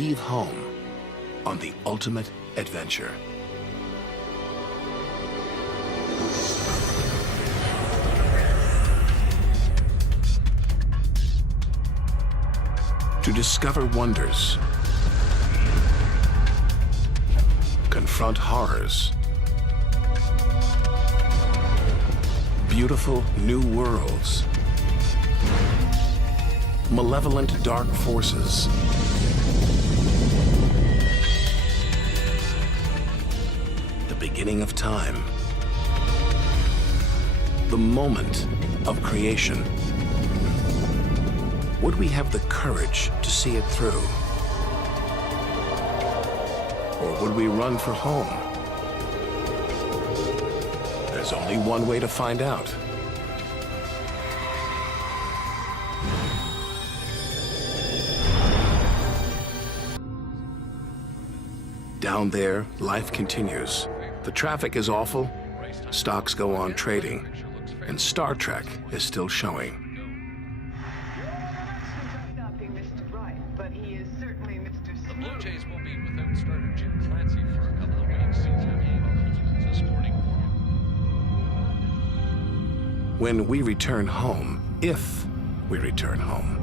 Leave home on the ultimate adventure. To discover wonders, confront horrors, beautiful new worlds, malevolent dark forces, the beginning of time, the moment of creation. Would we have the courage to see it through? Or would we run for home? There's only one way to find out. Down there, life continues. The traffic is awful, stocks go on trading, and Star Trek is still showing. The Blue Jays will be without starter Jim Clancy for a couple of weeks. This morning. When we return home, if we return home,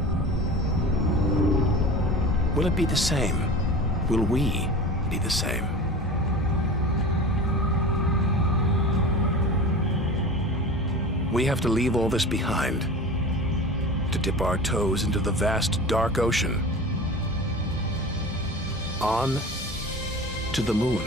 will it be the same? Will we be the same? We have to leave all this behind, to dip our toes into the vast dark ocean, on to the moon.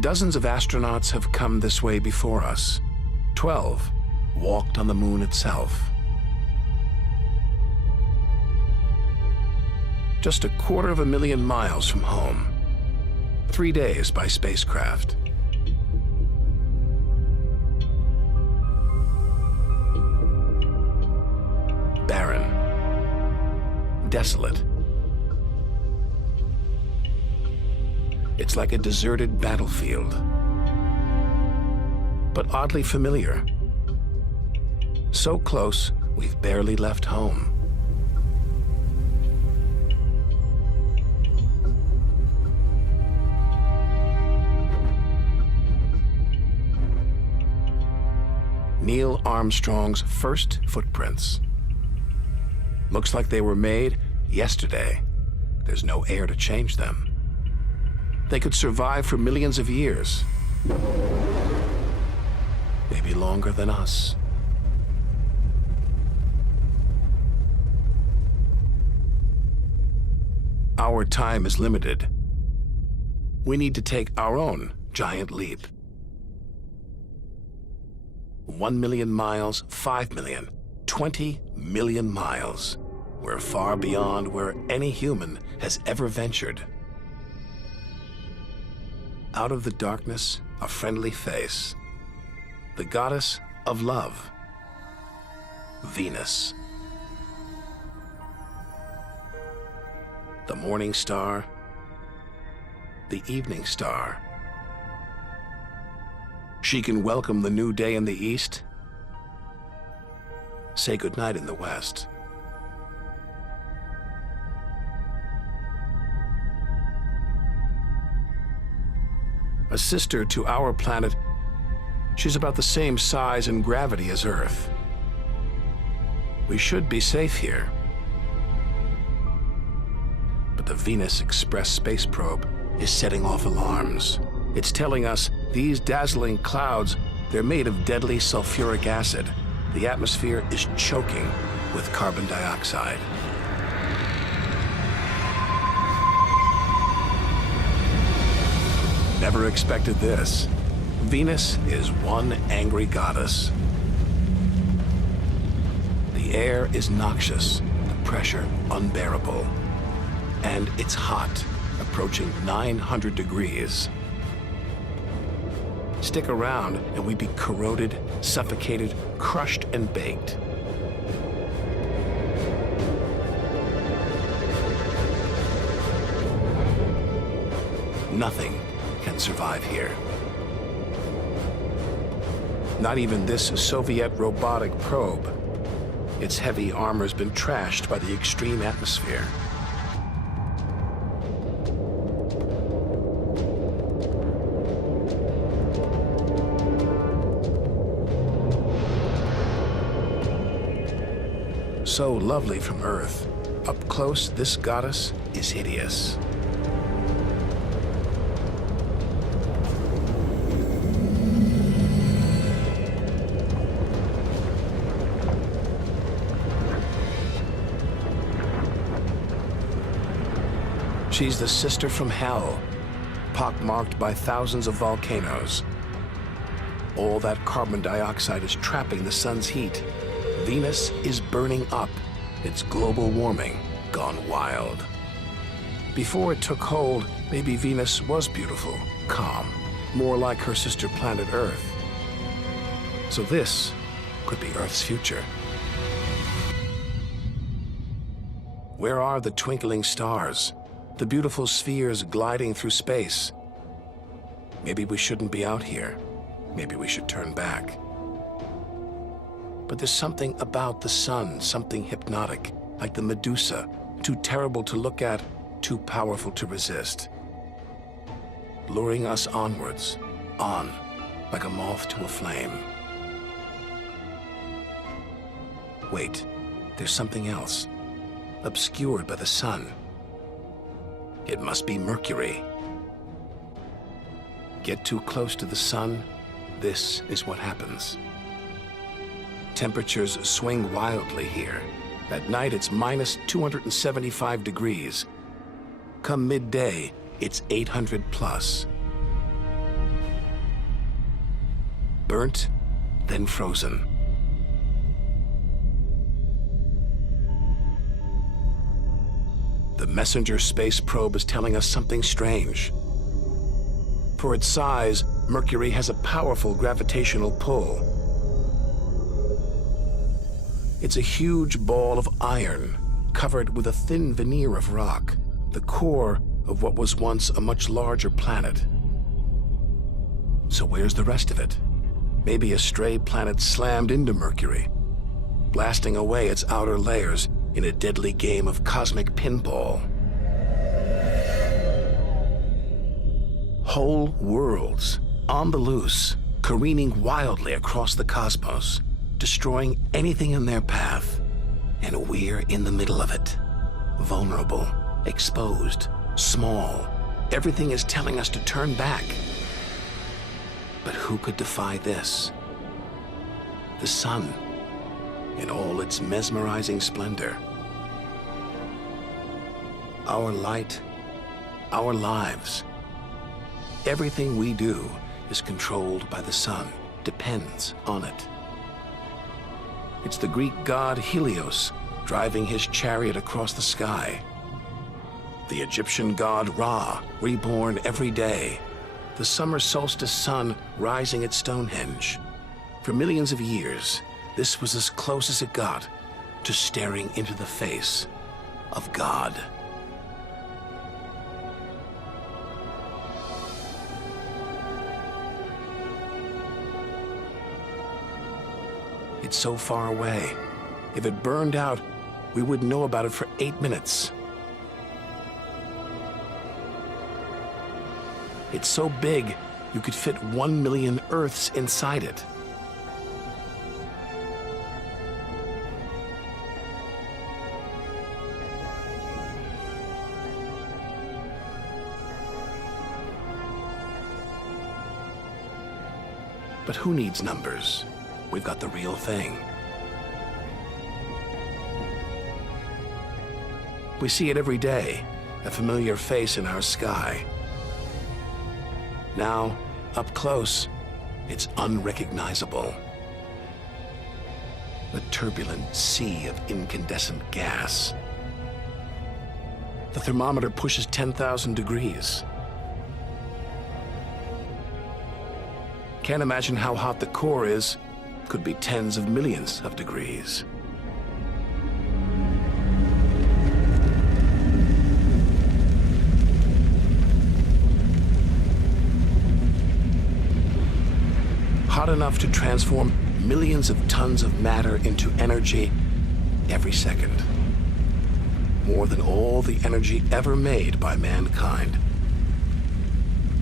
Dozens of astronauts have come this way before us. 12 walked on the moon itself. Just 250,000 miles from home. 3 days by spacecraft. Barren. Desolate. It's like a deserted battlefield, but oddly familiar. So close, we've barely left home. Neil Armstrong's first footprints. Looks like they were made yesterday. There's no air to change them. They could survive for millions of years. Maybe longer than us. Our time is limited. We need to take our own giant leap. 1 million miles, 5 million, 20 million miles. We're far beyond where any human has ever ventured. Out of the darkness, a friendly face. The goddess of love, Venus. The morning star, the evening star. She can welcome the new day in the east, say goodnight in the west. A sister to our planet, she's about the same size and gravity as Earth. We should be safe here. But the Venus Express space probe is setting off alarms. It's telling us these dazzling clouds, they're made of deadly sulfuric acid. The atmosphere is choking with carbon dioxide. Never expected this. Venus is one angry goddess. The air is noxious, the pressure unbearable. And it's hot, approaching 900 degrees. Stick around and we'd be corroded, suffocated, crushed, and baked. Nothing can survive here. Not even this Soviet robotic probe. Its heavy armor's been trashed by the extreme atmosphere. So lovely from Earth. Up close, this goddess is hideous. She's the sister from hell, pockmarked by thousands of volcanoes. All that carbon dioxide is trapping the sun's heat. Venus is burning up. It's global warming gone wild. Before it took hold, maybe Venus was beautiful, calm, more like her sister planet Earth. So this could be Earth's future. Where are the twinkling stars? The beautiful spheres gliding through space? Maybe we shouldn't be out here. Maybe we should turn back. But there's something about the sun, something hypnotic, like the Medusa, too terrible to look at, too powerful to resist. Luring us onwards, on, like a moth to a flame. Wait, there's something else, obscured by the sun. It must be Mercury. Get too close to the sun, this is what happens. Temperatures swing wildly here. At night, it's minus 275 degrees. Come midday, it's 800 plus. Burnt, then frozen. The Messenger space probe is telling us something strange. For its size, Mercury has a powerful gravitational pull. It's a huge ball of iron, covered with a thin veneer of rock, the core of what was once a much larger planet. So where's the rest of it? Maybe a stray planet slammed into Mercury, blasting away its outer layers in a deadly game of cosmic pinball. Whole worlds, on the loose, careening wildly across the cosmos, destroying anything in their path, and we're in the middle of it. Vulnerable, exposed, small. Everything is telling us to turn back. But who could defy this? The sun, in all its mesmerizing splendor. Our light, our lives. Everything we do is controlled by the sun, depends on it. It's the Greek god Helios driving his chariot across the sky. The Egyptian god Ra, reborn every day. The summer solstice sun rising at Stonehenge. For millions of years, this was as close as it got to staring into the face of God. It's so far away. If it burned out, we wouldn't know about it for 8 minutes. It's so big, you could fit 1 million Earths inside it. But who needs numbers? We've got the real thing. We see it every day, a familiar face in our sky. Now, up close, it's unrecognizable. A turbulent sea of incandescent gas. the thermometer pushes 10,000 degrees. Can't imagine how hot the core is. Could be tens of millions of degrees. Hot enough to transform millions of tons of matter into energy every second. More than all the energy ever made by mankind.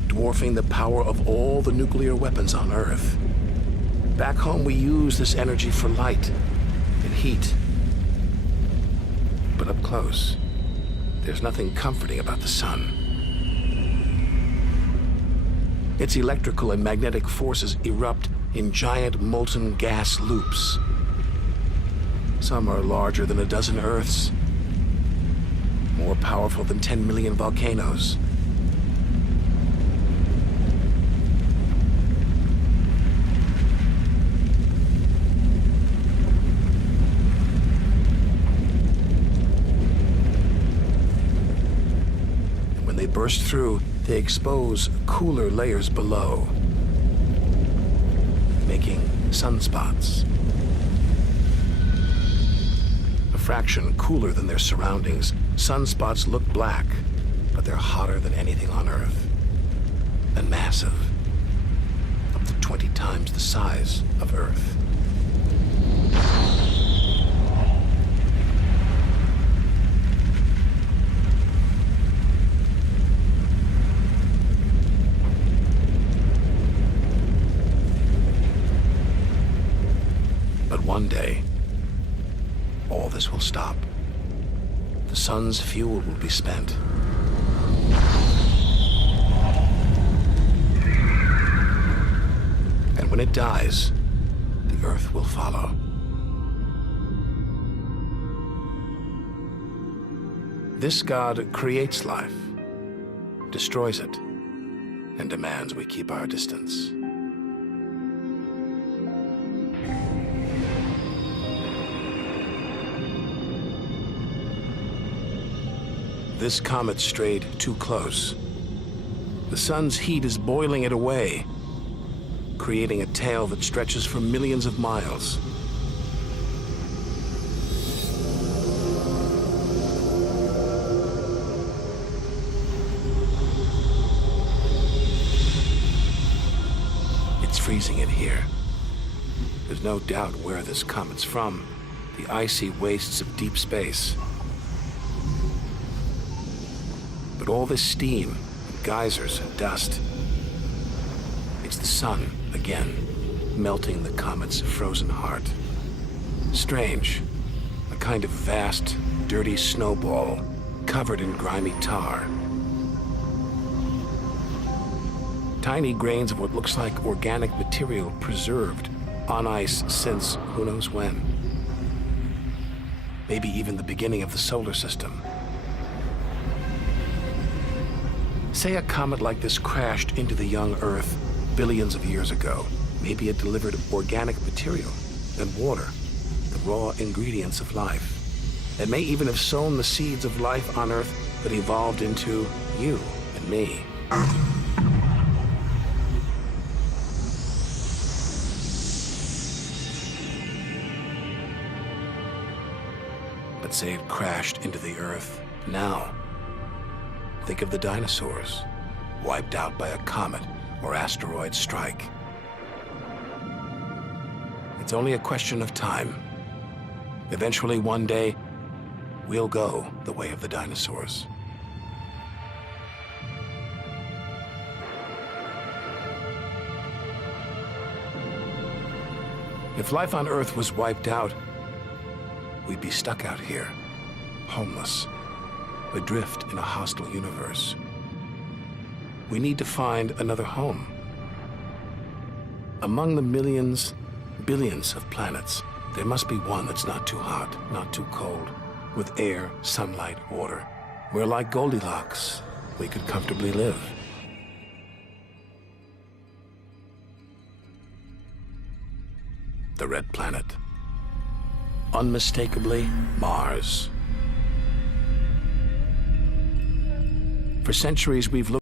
Dwarfing the power of all the nuclear weapons on Earth. Back home, we use this energy for light and heat. But up close, there's nothing comforting about the sun. Its electrical and magnetic forces erupt in giant molten gas loops. Some are larger than a dozen Earths, more powerful than 10 million volcanoes. And when they burst through, they expose cooler layers below, making sunspots. A fraction cooler than their surroundings, sunspots look black, but they're hotter than anything on Earth. And massive, up to 20 times the size of Earth. But one day, all this will stop. The sun's fuel will be spent. And when it dies, the Earth will follow. This God creates life, destroys it, and demands we keep our distance. This comet strayed too close. The sun's heat is boiling it away, creating a tail that stretches for millions of miles. It's freezing it here. There's no doubt where this comet's from, the icy wastes of deep space. But all this steam, geysers and dust, it's the sun again, melting the comet's frozen heart. Strange, a kind of vast, dirty snowball covered in grimy tar. Tiny grains of what looks like organic material preserved on ice since who knows when. Maybe even the beginning of the solar system. Say a comet like this crashed into the young Earth billions of years ago. Maybe it delivered organic material and water, the raw ingredients of life. It may even have sown the seeds of life on Earth that evolved into you and me. But say it crashed into the Earth now. Think of the dinosaurs, wiped out by a comet or asteroid strike. It's only a question of time. Eventually, one day, we'll go the way of the dinosaurs. If life on Earth was wiped out, we'd be stuck out here, homeless. Adrift in a hostile universe. We need to find another home. Among the millions, billions of planets, there must be one that's not too hot, not too cold, with air, sunlight, water. Where, like Goldilocks, we could comfortably live. The Red Planet. Unmistakably, Mars. For centuries, we've looked